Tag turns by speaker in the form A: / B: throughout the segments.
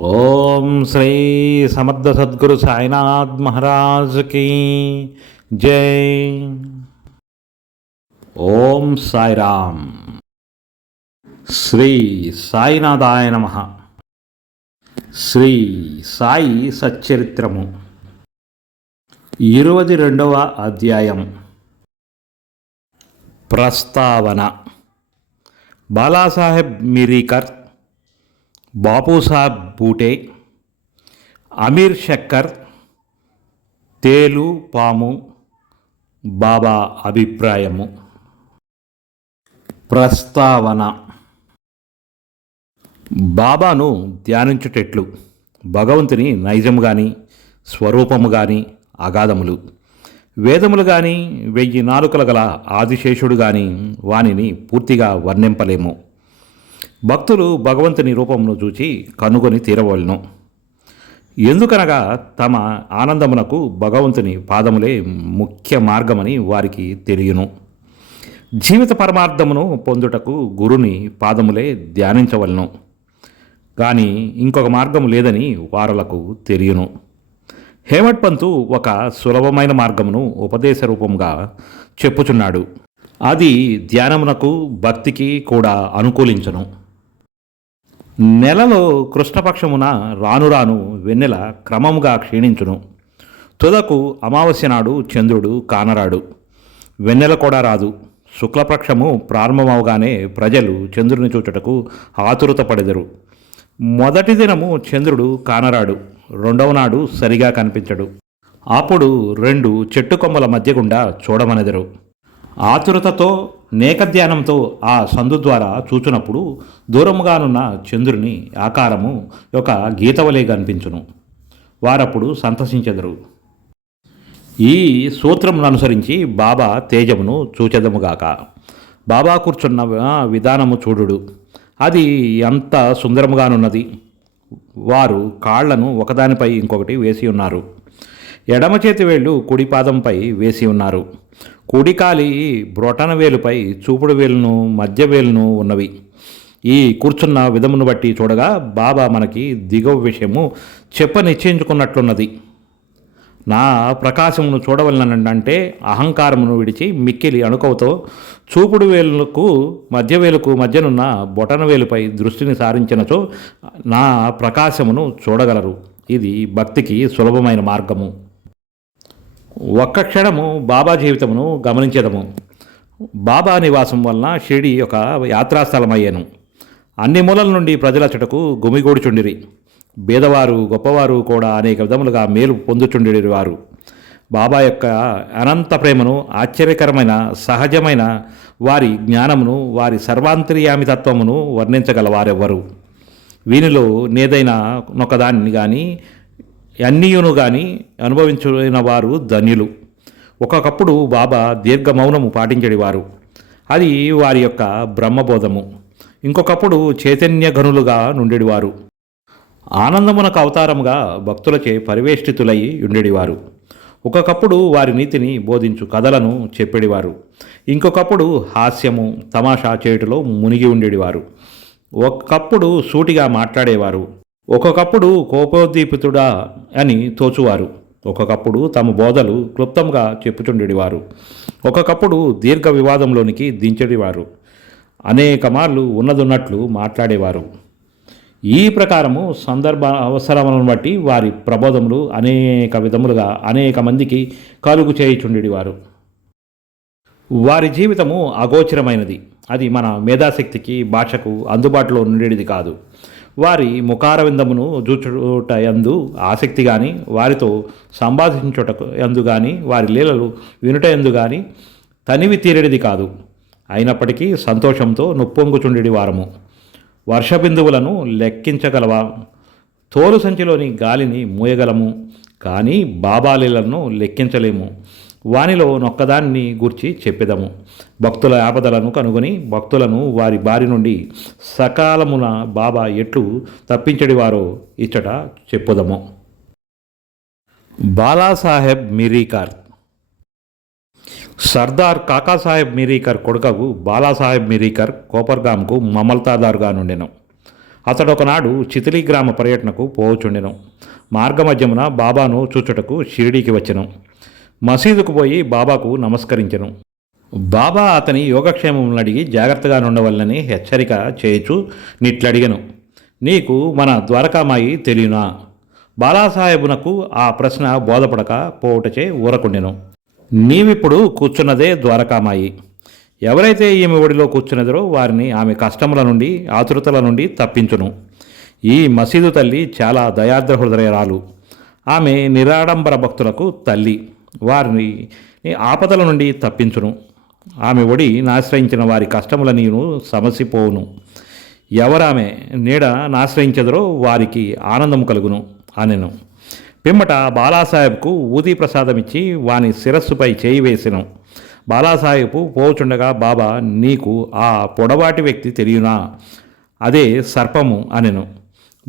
A: ఓం శ్రీ సమర్థ సద్గురు సాయినాథ్ మహారాజ్కి జై. ఓం సాయిరామ్. శ్రీ సాయినాథాయ నమ. శ్రీ సాయి సచ్చరిత్రము. ఇరవై రెండవ అధ్యాయం. ప్రస్తావన. బాలాసాహెబ్ మిరీకర్ బాపూసాహెబ్ బూటే అమీర్ షక్కర్ తేలు పాము బాబా అభిప్రాయము. ప్రస్తావన. బాబాను ధ్యానించుటెట్లు భగవంతుని నైజము కానీ స్వరూపము కానీ అగాధములు. వేదములు కానీ వెయ్యి నాలుకలు గల ఆదిశేషుడు కానీ వానిని పూర్తిగా వర్ణింపలేము. భక్తులు భగవంతుని రూపమును చూచి కనుగొని తీరవలను. ఎందుకనగా తమ ఆనందమునకు భగవంతుని పాదములే ముఖ్య మార్గమని వారికి తెలియను. జీవిత పరమార్థమును పొందుటకు గురుని పాదములే ధ్యానించవలను. కానీ ఇంకొక మార్గం లేదని వారలకు తెలియను. హేమట్ పంతు ఒక సులభమైన మార్గమును ఉపదేశ రూపంగా చెప్పుచున్నాడు. అది ధ్యానమునకు భక్తికి కూడా అనుకూలించను. నెలలో కృష్ణపక్షమున రాను రాను వెన్నెల క్రమముగా క్షీణించును. తుదకు అమావాస్య నాడు చంద్రుడు కానరాడు. వెన్నెల కూడా రాదు. శుక్లపక్షము ప్రారంభమవగానే ప్రజలు చంద్రుని చూచుటకు ఆతురత పడెదరు మొదటి దినము చంద్రుడు కానరాడు. రెండవ నాడు సరిగా కనిపించడు. అప్పుడు రెండు చెట్టు కొమ్మల మధ్య గుండా చూడమనెదరు. ఆతురతతో నేకధ్యానంతో ఆ సందు ద్వారా చూచునప్పుడు దూరముగానున్న చంద్రుని ఆకారము ఒక గీతవలే కనిపించును. వారప్పుడు సంతసించెదరు. ఈ సూత్రమును అనుసరించి బాబా తేజమును చూచెదముగాక బాబా కూర్చున్న విధానము చూడుడు. అది ఎంత సుందరముగానున్నది. వారు కాళ్ళను ఒకదానిపై ఇంకొకటి వేసి ఉన్నారు. ఎడమ చేతి వేళ్ళు కుడి పాదంపై వేసి ఉన్నారు. కుడికాలి బ్రొటన వేలుపై చూపుడు వేలును మధ్య వేలును ఉన్నవి. ఈ కూర్చున్న విధమును బట్టి చూడగా బాబా మనకి దిగువ విషయము చెప్ప నిశ్చయించుకున్నట్లున్నది నా ప్రకాశమును చూడవలనంటే అహంకారమును విడిచి మిక్కిలి అణుకవతో చూపుడు వేలుకు మధ్య వేలుకు మధ్యనున్న బొటన వేలుపై దృష్టిని సారించినచో నా ప్రకాశమును చూడగలరు. ఇది భక్తికి సులభమైన మార్గము. ఒక్క క్షణము బాబా జీవితమును గమనించదము. బాబా నివాసం వలన షిరిడి ఒక యాత్రాస్థలమయ్యాను. అన్ని మూలల నుండి ప్రజలచటకు గుమిగూడుచుండిరి. బీదవారు గొప్పవారు కూడా అనేక విధములుగా మేలు పొందుచుండేది వారు. బాబా యొక్క అనంత ప్రేమను ఆశ్చర్యకరమైన సహజమైన వారి జ్ఞానమును వారి సర్వాంతర్యామితత్వమును వర్ణించగలవారెవ్వరు. వీనిలో నేదైనా నొక్కదాన్ని కానీ అన్నీయును కానీ అనుభవించిన వారు ధన్యులు. ఒక్కొక్కప్పుడు బాబా దీర్ఘ మౌనము పాటించేవారు అది వారి యొక్క బ్రహ్మబోధము. ఇంకొకప్పుడు చైతన్య ఘనులుగా నుండేవారు ఆనందమునకు అవతారముగా భక్తులచే పరివేష్టితులై ఉండేవారు ఒకప్పుడు వారి నీతిని బోధించు కథలను చెప్పేవారు ఇంకొకప్పుడు హాస్యము తమాషా చేయుటలో మునిగి ఉండేవారు ఒకప్పుడు సూటిగా మాట్లాడేవారు. ఒక్కొక్కప్పుడు కోపోద్దీపితుడా అని తోచువారు. ఒక్కొక్కప్పుడు తమ బోధలు క్లుప్తంగా చెప్పుచుండేవారు. ఒక్కొక్కప్పుడు దీర్ఘ వివాదంలోనికి దించేవారు. అనేక మార్లు ఉన్నదున్నట్లు మాట్లాడేవారు. ఈ ప్రకారము సందర్భ అవసరములను బట్టి వారి ప్రబోధములు అనేక విధములుగా అనేక మందికి కలుగు చేయుచుండేవారు. వారి జీవితము అగోచరమైనది. అది మన మేధాశక్తికి భాషకు అందుబాటులో ఉండేది కాదు. వారి ముఖారవిందమును చూచుట ఎందు ఆసక్తి కానీ వారితో సంభాషించుట ఎందు కానీ వారి లీలలు వినుట ఎందు కానీ తనివి తీరేది కాదు. అయినప్పటికీ సంతోషంతో నొప్పొంగుచుండి వారము. వర్షబిందువులను లెక్కించగలవా? తోలు సంచిలోని గాలిని మూయగలము కానీ బాబాలీలను లెక్కించలేము. వానిలో నొక్కదాన్ని గూర్చి చెప్పెదము. భక్తుల ఆపదలను కనుగొని భక్తులను వారి బారి నుండి సకాలమున బాబా ఎట్లు తప్పించడివారో ఇచ్చట చెప్పుదము. బాలాసాహెబ్ మిరీకర్. సర్దార్ కాకాసాహెబ్ మిరీకర్ కొడుకకు బాలాసాహెబ్ మిరీకర్ కోపర్గాంకు మమల్తాదారుగా నుండెను. అతడు ఒకనాడు చితిలి గ్రామ పర్యటనకు పోవచుండెను. మార్గమధ్యమున బాబాను చూచుటకు షిరిడీకి వచ్చెను. మసీదుకు పోయి బాబాకు నమస్కరించెను. బాబా అతని యోగక్షేమములను అడిగి జాగ్రత్తగా నుండవల్లని హెచ్చరిక చేయుచు నిట్లడిగను. నీకు మన ద్వారకామాయి తెలియనా? బాలాసాహెబునకు ఆ ప్రశ్న బోధపడక పోవుటచే ఊరకుండెను. నీవిప్పుడు కూర్చున్నదే ద్వారకామాయి. ఎవరైతే ఈమె ఒడిలో కూర్చున్నదరో వారిని ఆమె కష్టముల నుండి ఆతృతల నుండి తప్పించును. ఈ మసీదు తల్లి చాలా దయాద్ర హృదయరాలు. ఆమె నిరాడంబర భక్తులకు తల్లి. వారిని ఆపదల నుండి తప్పించును. ఆమె ఒడి నాశ్రయించిన వారి కష్టముల నీను సమసిపోవును. ఎవరామె నీడ నాశ్రయించదరో వారికి ఆనందం కలుగును అనెను. పిమ్మట బాలాసాహెబ్కు ఊదీ ప్రసాదమిచ్చి వాని శిరస్సుపై చేయి వేసెను. బాలాసాహెబ్ పోచుండగా బాబా నీకు ఆ పొడవాటి వ్యక్తి తెలియనా? అదే సర్పము అనెను.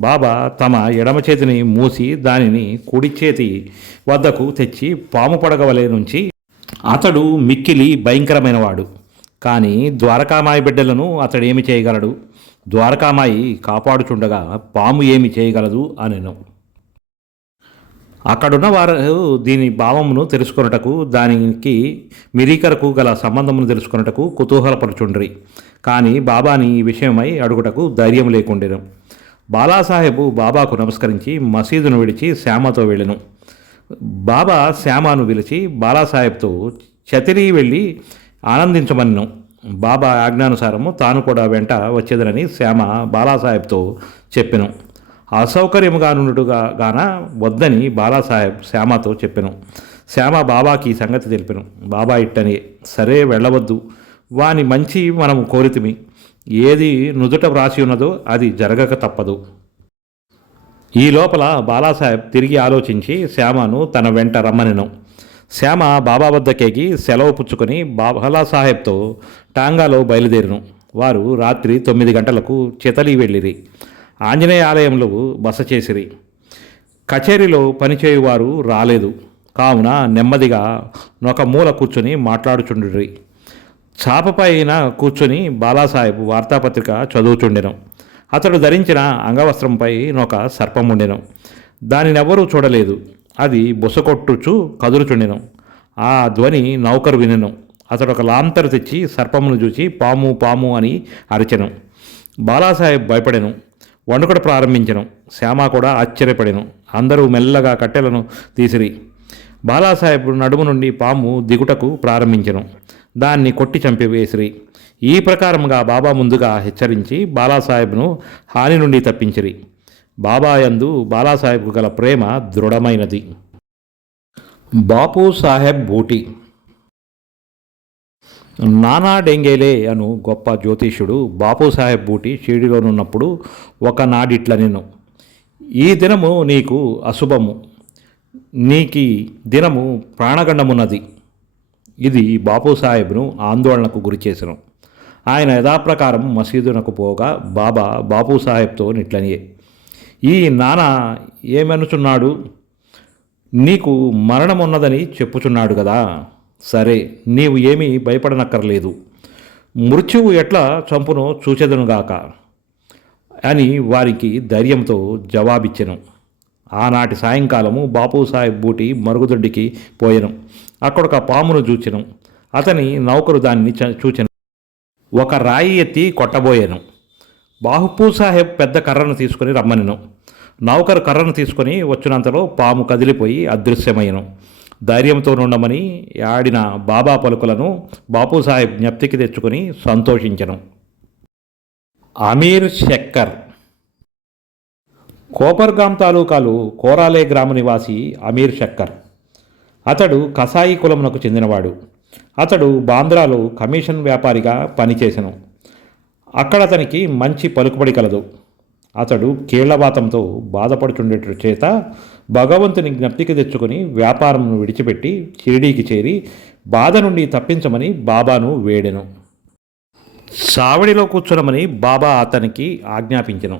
A: బాబా తమ ఎడమ చేతిని మూసి దానిని కుడి చేతి వద్దకు తెచ్చి పాము పడగవలే నుంచి అతడు మిక్కిలి భయంకరమైనవాడు. కానీ ద్వారకామాయి బిడ్డలను అతడు ఏమి చేయగలడు? ద్వారకామాయి కాపాడుచుండగా పాము ఏమి చేయగలదు అనెను. అక్కడున్న వారు దీని భావమును తెలుసుకొనుటకు దానికి మిరీకరకు గల సంబంధమును తెలుసుకొనుటకు కుతూహలపరుచుండ్రి కానీ బాబాని ఈ విషయమై అడుగుటకు ధైర్యం లేకుండెను. బాలాసాహెబు బాబాకు నమస్కరించి మసీదును విడిచి శ్యామతో వెళ్ళెను. బాబా శ్యామను పిలిచి బాలాసాహెబ్తో చతిరి వెళ్ళి ఆనందించమన్ను బాబా ఆజ్ఞానుసారము తాను కూడా వెంట వచ్చేదనని శ్యామ బాలాసాహెబ్తో చెప్పెను. అసౌకర్యముగా గాన వద్దని బాలాసాహెబ్ శ్యామతో చెప్పెను. శ్యామ బాబాకి సంగతి తెలిపెను. బాబా ఇట్టని సరే వెళ్ళవద్దు. వాని మంచి మనము కోరితిమి. ఏది నుదుట వ్రాసి ఉన్నదో అది జరగక తప్పదు. ఈ లోపల బాలాసాహెబ్ తిరిగి ఆలోచించి శ్యామను తన వెంట రమ్మనెను. శ్యామ బాబా వద్దకేకి సెలవు పుచ్చుకొని బాలాసాహెబ్తో టాంగాలో బయలుదేరును. వారు రాత్రి తొమ్మిది గంటలకు చితలి వెళ్ళిరి. ఆంజనేయ ఆలయంలో బస చేసిరి. కచేరీలో పనిచేయువారు రాలేదు. కావున నెమ్మదిగా నొక మూల కూర్చొని మాట్లాడుచుండ్రి. చాపపైన కూర్చొని బాలాసాహెబ్ వార్తాపత్రిక చదువుచుండెను. అతడు ధరించిన అంగవస్త్రంపై నొక సర్పం దానినెవరూ చూడలేదు. అది బుసకొట్టుచు కదులుచుండెను. ఆ ధ్వని నౌకరు వినెను. అతడు ఒక లాంతరు తెచ్చి సర్పమును చూసి పాము పాము అని అరిచెను. బాలాసాహెబ్ భయపడెను. వండుకడ ప్రారంభించెను. శ్యామ కూడా ఆశ్చర్యపడెను. అందరూ మెల్లగా కట్టెలను తీసిరి. బాలాసాహెబ్ నడుము నుండి పాము దిగుటకు ప్రారంభించెను. దాన్ని కొట్టి చంపివేసిరి. ఈ ప్రకారముగా బాబా ముందుగా హెచ్చరించి బాలాసాహెబ్ను హాని నుండి తప్పించిరి. బాబా యందు బాలాసాహెబ్కు గల ప్రేమ దృఢమైనది. బాపు సాహెబ్ బూటి నానా డెంగేలే అను గొప్ప జ్యోతిష్యుడు బాపు సాహెబ్ బూటి షిరిడిలోనున్నప్పుడు ఒకనాడిట్ల నేను ఈ దినము నీకు అశుభము. నీకి దినము ప్రాణగండమున్నది. ఇది బాపు సాహెబ్ను ఆందోళనకు గురిచేసను ఆయన యథాప్రకారం మసీదునకు పోగా బాబా బాపు సాహెబ్తో నిట్లనియే. ఈ నాన్న ఏమనుచున్నాడు? నీకు మరణం ఉన్నదని చెప్పుచున్నాడు కదా సరే నీవు ఏమీ భయపడనక్కర్లేదు. మృత్యువు ఎట్లా చంపునో చూచెదనుగాక అని వారికి ధైర్యంతో జవాబిచ్చెను. ఆనాటి సాయంకాలము బాపు సాహెబ్ బూటి మరుగుదొడ్డికి పోయాను. అక్కడొక పామును చూచెను అతని నౌకరు దాన్ని చ- చూచెను. ఒక రాయి ఎత్తి కొట్టబోయాను. బాహుపూ సాహెబ్ పెద్ద కర్రను తీసుకుని రమ్మనిను. నౌకరు కర్రను తీసుకొని వచ్చినంతలో పాము కదిలిపోయి అదృశ్యమయ్యను. ధైర్యంతో నుండమని ఆడిన బాబా పలుకులను బాపు సాహెబ్ జ్ఞప్తికి తెచ్చుకొని సంతోషించెను. అమీర్ శక్కర్. కోపర్గాం తాలూకాలు కోరాలే గ్రామ నివాసి అమీర్ శక్కర్. అతడు కసాయి కులమునకు చెందినవాడు. అతడు బాంద్రాలో కమిషన్ వ్యాపారిగా పనిచేసెను. అక్కడ అతనికి మంచి పలుకుబడి కలదు. అతడు కీళ్ళవాతంతో బాధపడుచుండేట చేత భగవంతుని జ్ఞప్తికి తెచ్చుకొని వ్యాపారంను విడిచిపెట్టి షిరిడీకి చేరి బాధ నుండి తప్పించమని బాబాను వేడెను. సావడిలో కూర్చునమని బాబా అతనికి ఆజ్ఞాపించెను.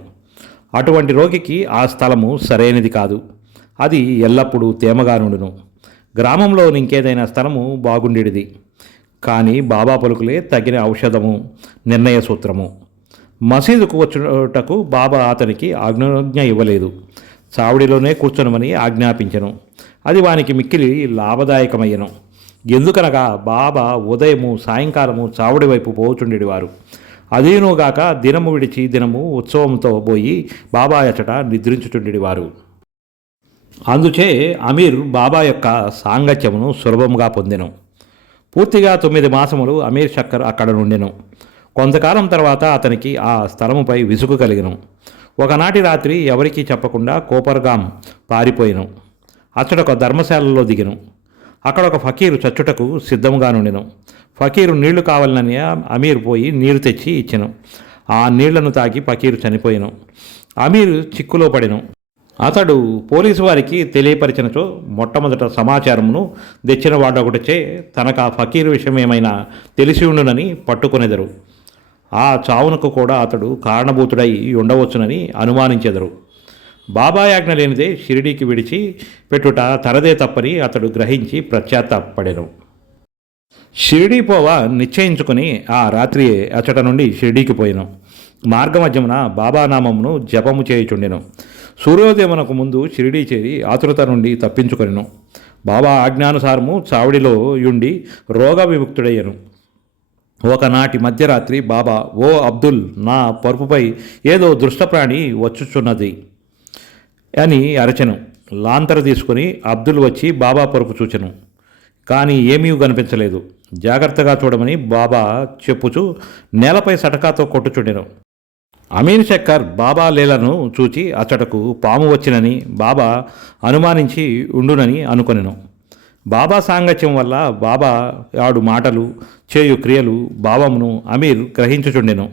A: అటువంటి రోగికి ఆ స్థలము సరైనది కాదు. అది ఎల్లప్పుడూ తేమగా నుండును. గ్రామంలో ఇంకేదైనా స్థలము బాగుండేది కానీ బాబా పలుకులే తగిన ఔషధము నిర్ణయ సూత్రము. మసీదుకు వచ్చుటకు బాబా అతనికి ఆజ్ఞ ఇవ్వలేదు. చావడిలోనే కూర్చొనమని ఆజ్ఞాపించను. అది వానికి మిక్కిలి లాభదాయకమయ్యను. ఎందుకనగా బాబా ఉదయము సాయంకాలము చావుడి వైపు పోచుండేవారు అదేనుగాక దినము విడిచి దినము ఉత్సవంతో పోయి బాబా ఎచట నిద్రించుచుండేవారు అందుచే అమీర్ బాబా యొక్క సాంగత్యమును సులభంగా పొందెను. పూర్తిగా తొమ్మిది మాసములు అమీర్ షక్కర్ అక్కడ నుండెను. కొంతకాలం తర్వాత అతనికి ఆ స్థలముపై విసుగు కలిగను. ఒకనాటి రాత్రి ఎవరికీ చెప్పకుండా కోపర్గాం పారిపోయిను. అచ్చడొక ధర్మశాలలో దిగిను. అక్కడ ఒక ఫకీరు చచ్చుటకు సిద్ధంగా నుండెను. ఫకీరు నీళ్ళు కావాలని అమీర్ పోయి నీరు తెచ్చి ఇచ్చెను. ఆ నీళ్ళను తాగి ఫకీరు చనిపోయాను. అమీర్ చిక్కులో పడెను. అతడు పోలీసు వారికి తెలియపరిచినచో మొట్టమొదట సమాచారమును తెచ్చిన వాడొకటిచే తనకు ఆ ఫకీర్ విషయం ఏమైనా తెలిసి ఉండునని పట్టుకొనెదరు. ఆ చావునకు కూడా అతడు కారణభూతుడై ఉండవచ్చునని అనుమానించెదరు. బాబాయాజ్ఞ లేనిదే షిరిడీకి విడిచి పెట్టుట తనదే తప్పని అతడు గ్రహించి పశ్చాత్తాపడెను షిరిడీ పోవ నిశ్చయించుకుని ఆ రాత్రి అచట నుండి షిరిడీకి పోయాను. మార్గమధ్యమున బాబా నామమును జపము చేయుచుండెను. సూర్యోదయమునకు ముందు షిరిడీ చేరి ఆతురత నుండి తప్పించుకొనెను. బాబా ఆజ్ఞానుసారము చావడిలో యుండి రోగ విముక్తుడయ్యను ఒకనాటి మధ్యరాత్రి బాబా ఓ అబ్దుల్ నా పరుపుపై ఏదో దృష్టప్రాణి వచ్చుచున్నది అని అరచెను. లాంతర తీసుకుని అబ్దుల్ వచ్చి బాబా పరుపు చూచెను. కానీ ఏమీ కనిపించలేదు. జాగ్రత్తగా చూడమని బాబా చెప్పుచు నేలపై సటకాతో కొట్టుచుండెను. అమీన్ శక్కర్ బాబా లీలను చూచి అచ్చటకు పాము వచ్చినని బాబా అనుమానించి ఉండునని అనుకొనెను. బాబా సాంగత్యం వల్ల బాబా ఆడు మాటలు చేయు క్రియలు భావమును అమీర్ గ్రహించుచుండెను.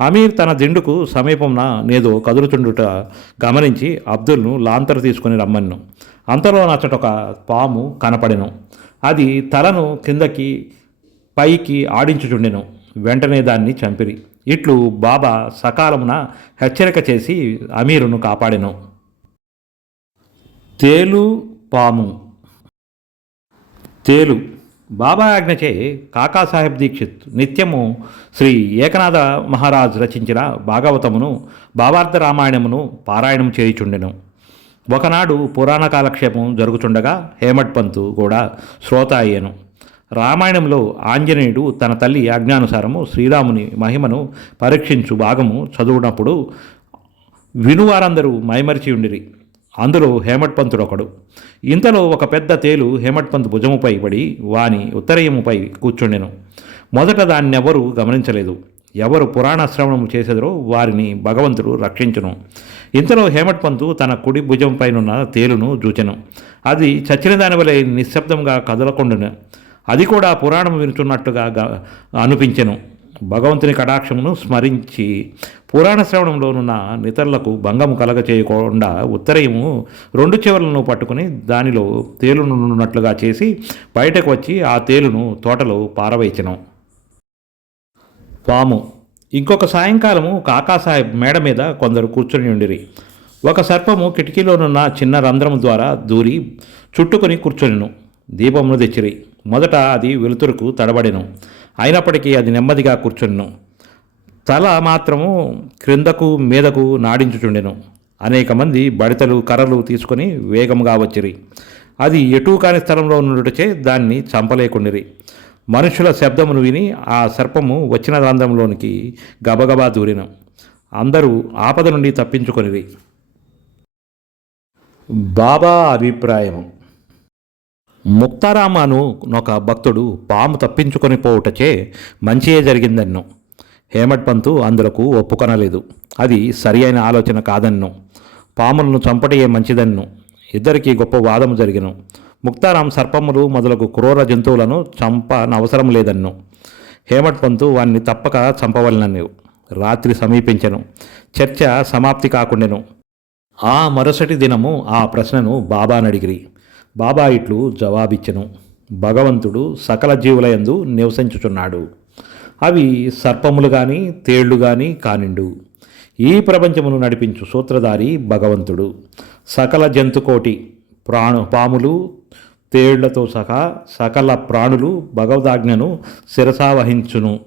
A: అమీర్ తన దిండుకు సమీపంన నేదో కదులుచుండుట గమనించి అబ్దుల్ను లాంతరు తీసుకుని రమ్మన్ను. అంతలో నచ్చటొక పాము కనపడెను. అది తలను కిందకి పైకి ఆడించుచుండెను. వెంటనే దాన్ని చంపిరి. ఇట్లు బాబా సకాలమున హెచ్చరిక చేసి అమీరును కాపాడెను. తేలు పాము. తేలు. బాబా ఆజ్ఞచే కాకాసాహెబ్ దీక్షిత్ నిత్యము శ్రీ ఏకనాథ మహారాజ్ రచించిన భాగవతమును భావార్థ రామాయణమును పారాయణం చేయుచుండెను. ఒకనాడు పురాణ కాలక్షేపం జరుగుచుండగా హేమట్ పంతు కూడా శ్రోత అయ్యాను. రామాయణంలో ఆంజనేయుడు తన తల్లి ఆజ్ఞానుసారము శ్రీరాముని మహిమను పరీక్షించు భాగము చదువునప్పుడు వినువారందరూ మైమరిచి ఉండిరి. అందులో హేమట్పంతుడు ఒకడు. ఇంతలో ఒక పెద్ద తేలు హేమట్పంత్ భుజముపై పడి వాని ఉత్తరయముపై కూర్చుండెను. మొదట దాన్నెవరూ గమనించలేదు. ఎవరు పురాణ శ్రవణం చేసేదరో వారిని భగవంతుడు రక్షించును. ఇంతలో హేమట్ పంతు తన కుడి భుజంపైనున్న తేలును చూచెను అది చచ్చిన దాని వలె నిశ్శబ్దంగా కదలకుండును. అది కూడా పురాణం వినుచున్నట్టుగా గ- అనిపించెను. భగవంతుని కటాక్షమును స్మరించి పురాణ శ్రవణంలోనున్న నితరులకు భంగము కలగ చేయకుండా ఉత్తరయము రెండు చివరలను పట్టుకుని దానిలో తేలునున్నట్లుగా చేసి బయటకు వచ్చి ఆ తేలును తోటలో పారవేచెను. పాము ఇంకొక సాయంకాలము కాకాసాహెబ్ మేడ మీద కొందరు కూర్చొని ఉండిరి. ఒక సర్పము కిటికీలోనున్న చిన్న రంధ్రము ద్వారా దూరి చుట్టుకొని కూర్చొనిను. దీపమును తెచ్చిరి. మొదట అది వెలుతురుకు తడబడెను. అయినప్పటికీ అది నెమ్మదిగా కూర్చొనిను తల మాత్రము క్రిందకు మీదకు నాడించుచుండెను. అనేక మంది బడితలు కర్రలు తీసుకొని వేగముగా వచ్చిరి. అది ఎటూ కాని స్థలంలో నుండుటచే దాన్ని చంపలేకుండిరి. మనుషుల శబ్దమును విని ఆ సర్పము వచ్చిన రంధ్రంలోనికి గబగబా దూరిన. అందరూ ఆపద నుండి తప్పించుకొనిరి. బాబా అభిప్రాయం ముక్తారామ అను ఒక భక్తుడు పాము తప్పించుకొని పోవుటచే మంచియే జరిగిందన్ను. హేమట్ పంతు అందులకు ఒప్పుకొనలేదు. అది సరి అయిన ఆలోచన కాదన్ను. పాములను చంపటయే మంచిదన్ను. ఇద్దరికి గొప్ప వాదము జరిగిను. ముక్తారాం సర్పములు మొదలగు క్రూర జంతువులను చంపనవసరం లేదన్ను. హేమట్ పంతు వాణ్ణి తప్పక చంపవలనన్ను. రాత్రి సమీపించెను. చర్చ సమాప్తి కాకుండెను. ఆ మరుసటి దినము ఆ ప్రశ్నను బాబానడిగిరి బాబా ఇట్లు జవాబిచ్చెను. భగవంతుడు సకల జీవులయందు నివసించుచున్నాడు. అవి సర్పములు కానీ తేళ్ళు కానీ కానిండు. ఈ ప్రపంచమును నడిపించు సూత్రధారి భగవంతుడు. సకల జంతుకోటి ప్రాణు పాములు తేళ్ళతో సహా సకల ప్రాణులు భగవదాజ్ఞను శిరసావహించును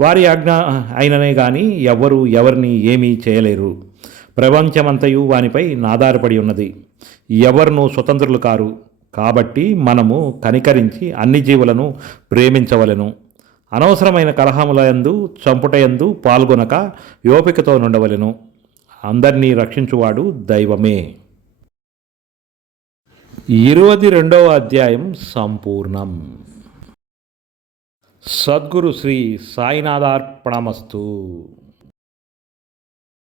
A: వారి ఆజ్ఞ అయిననే కానీ ఎవ్వరు ఎవరిని ఏమీ చేయలేరు. ప్రపంచమంతయు వానిపై నాధారపడి ఉన్నది. ఎవరినూ స్వతంత్రులు కారు. కాబట్టి మనము కనికరించి అన్ని జీవులను ప్రేమించవలెను. అనవసరమైన కలహములందు చంపుటయందు పాల్గొనక యోపికతో నుండవలెను. అందరినీ రక్షించువాడు దైవమే. ఇరవది రెండవ అధ్యాయం సంపూర్ణం. సద్గురు శ్రీ సాయినాథార్పణమస్తు.